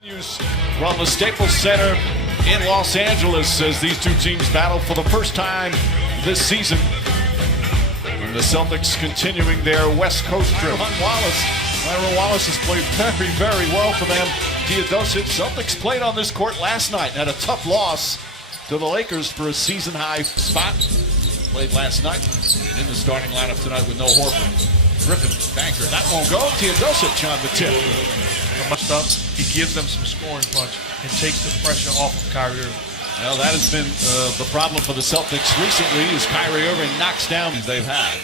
From the Staples Center in Los Angeles as these two teams battle for the first time this season. And the Celtics continuing their West Coast trip. Myron Wallace has played very, very well for them. Teodosic, Celtics played on this court last night and had a tough loss to the Lakers for a season-high spot. Played last night in the starting lineup tonight with no Horford. Griffin, banker, that won't go. Teodosic on the tip. He gives them some scoring punch and takes the pressure off of Kyrie Irving. Well, that has been the problem for the Celtics recently as Kyrie Irving knocks down as they've had.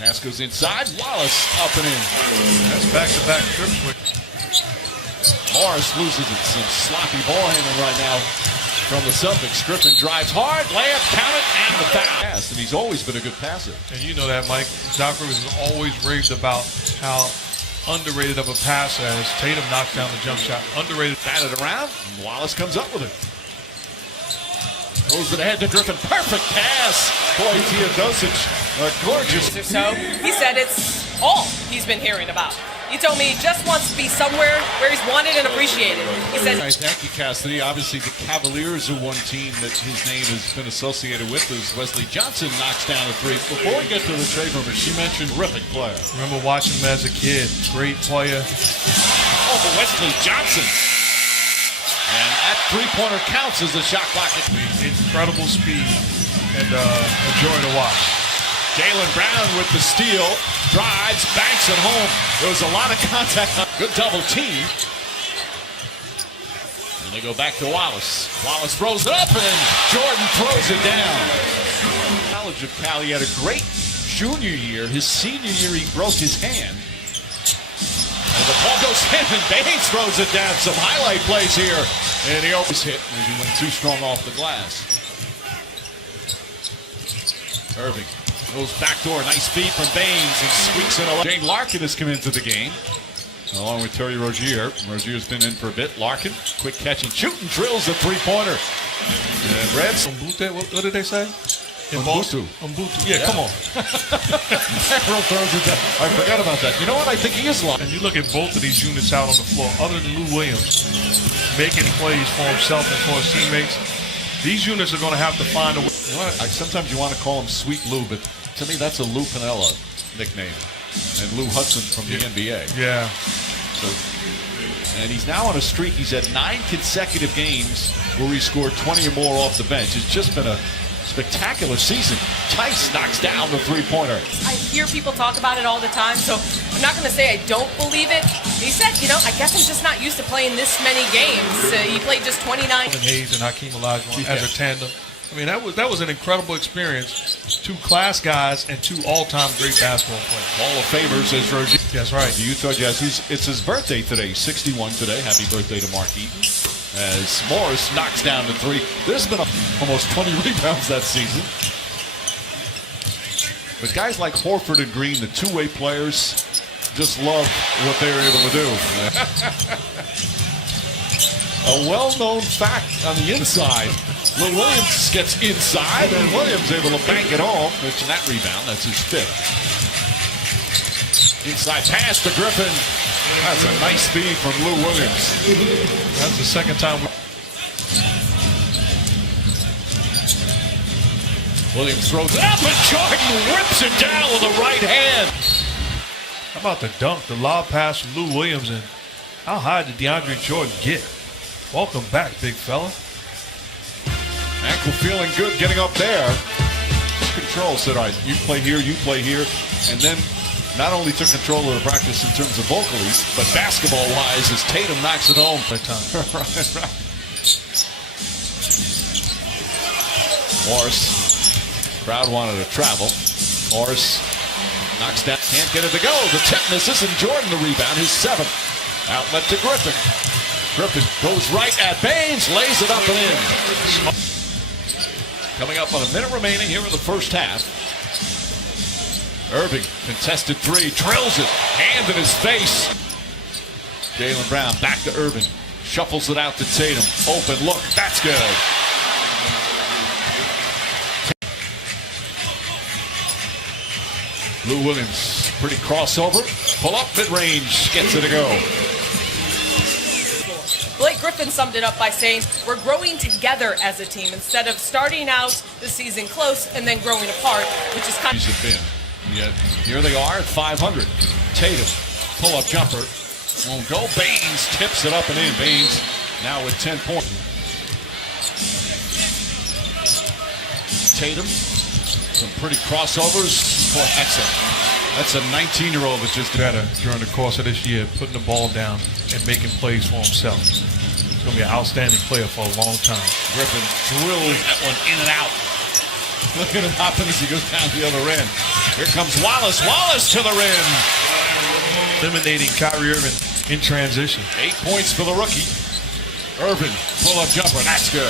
Pass goes inside. Wallace up and in. That's back-to-back trips quick. Morris loses it. Some sloppy ball handling right now from the Celtics. Griffin drives hard, layup, count it, and the pass. And he's always been a good passer. And you know that, Mike. Doc Rivers has always raved about how underrated of a passer as Tatum knocks down the jump shot. Underrated. Batted around, and Wallace comes up with it. Throws it ahead to Griffin. Perfect pass. Boy, Teodosic, gorgeous. So he said it's all he's been hearing about. He told me he just wants to be somewhere where he's wanted and appreciated. He said, Nice. Thank you, Cassidy. Obviously, the Cavaliers are one team that his name has been associated with as Wesley Johnson knocks down a three. Before we get to the trade rumors, she mentioned terrific player. Remember watching him as a kid. Great player. Oh, but Wesley Johnson. And that three-pointer counts as a shot clock. Incredible speed and a joy to watch. Jaylen Brown with the steal, drives, banks it home. There was a lot of contact. Good double team. And they go back to Wallace. Wallace throws it up, and Jordan throws it down. College of Cali had a great junior year. His senior year, he broke his hand. And the ball goes in, and Baines throws it down. Some highlight plays here. And he always hit as he went too strong off the glass. Irving. Goes backdoor, nice feed from Baines and squeaks in a left. Jane Larkin has come into the game, along with Terry Rozier. Rozier's been in for a bit. Larkin, quick catch and shoot and drills the three-pointer. And Reds. What did they say? Umbutu. Yeah, come on. Harold throws it down. I forgot about that. You know what? I think he is long. And you look at both of these units out on the floor, other than Lou Williams, making plays for himself and for his teammates. These units are going to have to find a way. You know what? Sometimes you want to call him Sweet Lou, but to me that's a Lou Piniella nickname. And Lou Hudson from the NBA. Yeah. So, and he's now on a streak. He's had 9 consecutive games where he scored 20 or more off the bench. It's just been a spectacular season. Tice knocks down the three-pointer. I hear people talk about it all the time, so I'm not going to say I don't believe it. He said, I guess I'm just not used to playing this many games. He played just 29. Hayes and Hakeem Olajuwon as a tandem. I mean, that was an incredible experience. 2 class guys and 2 all-time great basketball players. Hall of Famers, as Rozier. That's right. The Utah Jazz. It's his birthday today. 61 today. Happy birthday to Mark Eaton. As Morris knocks down the three. There's been almost 20 rebounds that season. But guys like Horford and Green, the two-way players, just love what they were able to do. A well-known fact on the inside. Lou Williams gets inside, and Williams able to bank it home. Mention that rebound. That's his 5th. Inside pass to Griffin. That's a nice feed from Lou Williams. That's the second time. Williams throws it up, and Jordan whips it down with a right hand. How about the dunk, the lob pass from Lou Williams, and how high did DeAndre Jordan get? Welcome back, big fella. Ankle feeling good getting up there. Control said, all right, you play here, and then not only took control of the practice in terms of vocally, but basketball-wise as Tatum knocks it home. right. Morris, crowd wanted to travel. Morris knocks down, can't get it to go. The tip misses, and Jordan the rebound, his 7th. Outlet to Griffin. Griffin goes right at Baines, lays it up and in. Coming up on a minute remaining here in the first half. Irving, contested 3, drills it, hand in his face. Jaylen Brown back to Irving, shuffles it out to Tatum. Open look, that's good. Lou Williams, pretty crossover. Pull up mid-range, gets it to go. Blake Griffin summed it up by saying, we're growing together as a team instead of starting out the season close and then growing apart, which is kind of... Yet here they are at 500. Tatum, pull-up jumper. Won't go. Baines tips it up and in. Baines now with 10 points. Tatum, some pretty crossovers. That's a 19-year-old that just better during the course of this year, putting the ball down and making plays for himself. He's going to be an outstanding player for a long time. Griffin drills that one in and out. Look at him hopping as he goes down the other end. Here comes Wallace. Wallace to the rim. Eliminating Kyrie Irving in transition. 8 points for the rookie. Irving, pull-up jumper. That's good.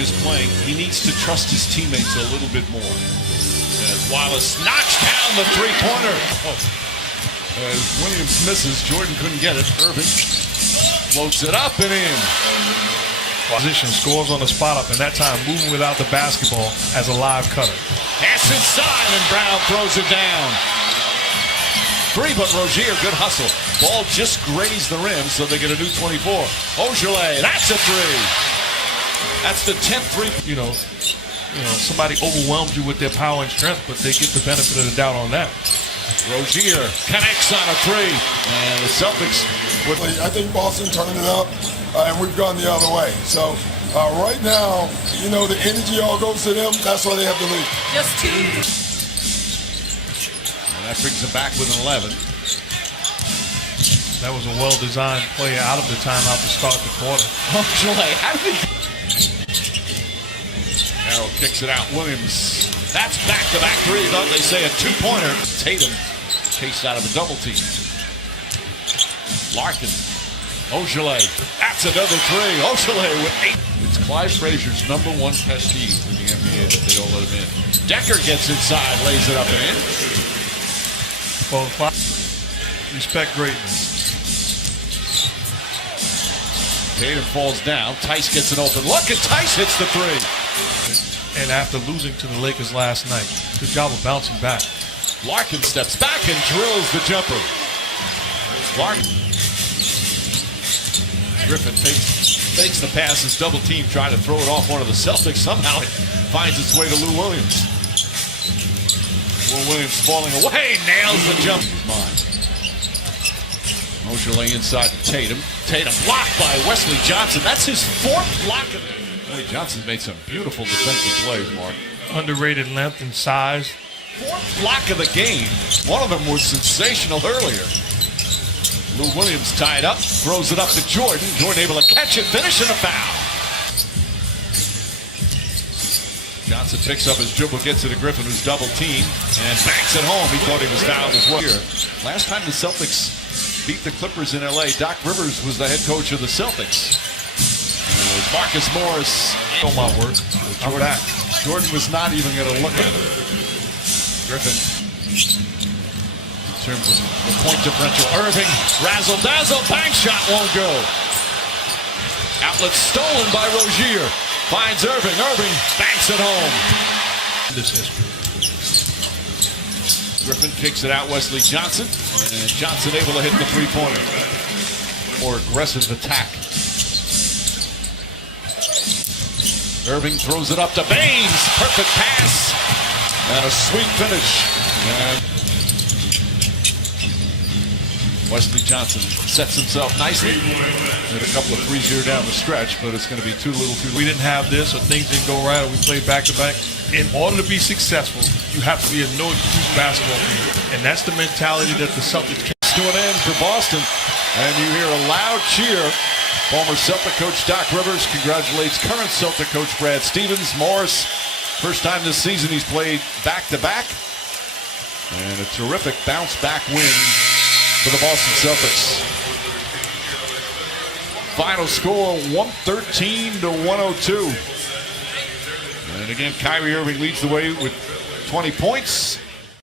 Is playing. He needs to trust his teammates a little bit more. As Wallace knocks down the three-pointer. As Williams misses, Jordan couldn't get it. Irving floats it up and in. Position, scores on the spot up, and that time moving without the basketball as a live cutter. Pass inside, and Brown throws it down. Three, but Rozier, good hustle. Ball just grazed the rim, so they get a new 24. Ojale, that's a three. That's the 10th three. You know, somebody overwhelms you with their power and strength, but they get the benefit of the doubt on that. Rozier connects on a three, and the Celtics. I think Boston turned it up, and we've gone the other way. So right now, the energy all goes to them. That's why they have to lead. Just two. And that brings them back with an 11. That was a well-designed play out of the timeout to start the quarter. Ojale, how did he... Arrow kicks it out. Williams. That's back-to-back three. Thought they say a two-pointer. Tatum chased out of a double team. Larkin. Ojale. That's another three. Ojale with 8. It's Clyde Frazier's #1 pet peeve in the NBA that they don't let him in. Decker gets inside, lays it up and in. Well, respect greatness. Tatum falls down. Tice gets an open look, and Tice hits the three. And after losing to the Lakers last night, good job of bouncing back. Larkin steps back and drills the jumper. Larkin. Griffin fakes the pass. His double team trying to throw it off one of the Celtics. Somehow it finds its way to Lou Williams. Lou Williams falling away. Nails the jump. Ojale inside to Tatum. Tatum blocked by Wesley Johnson. That's his 4th block. Wesley Johnson made some beautiful defensive plays, Mark. Underrated length and size. 4th block of the game. One of them was sensational earlier. Lou Williams tied up, throws it up to Jordan. Jordan able to catch it, finish, and a foul. Johnson picks up his dribble, gets it to Griffin, who's double teamed, and banks it home. He thought he was fouled as well. Last time the Celtics beat the Clippers in LA, Doc Rivers was the head coach of the Celtics. Marcus Morris. Oh my word. I'm back. Jordan was not even going to look at him. Griffin. In terms of the point differential, Irving, razzle-dazzle, bank shot won't go. Outlet stolen by Rozier. Finds Irving. Irving banks it home. This history. Griffin kicks it out. Wesley Johnson. And Johnson able to hit the three-pointer. More aggressive attack. Irving throws it up to Baines. Perfect pass. And a sweet finish. And Wesley Johnson sets himself nicely. With a couple of threes here down the stretch, but it's going to be too little too late. We didn't have this, or things didn't go right, or we played back-to-back. In order to be successful, you have to be a no-excuse basketball team. And that's the mentality that the Celtics can. To an end for Boston. And you hear a loud cheer. Former Celtic coach Doc Rivers congratulates current Celtic coach Brad Stevens. Morris, first time this season he's played back-to-back. And a terrific bounce-back win for the Boston Celtics. Final score 113-102. And again, Kyrie Irving leads the way with 20 points.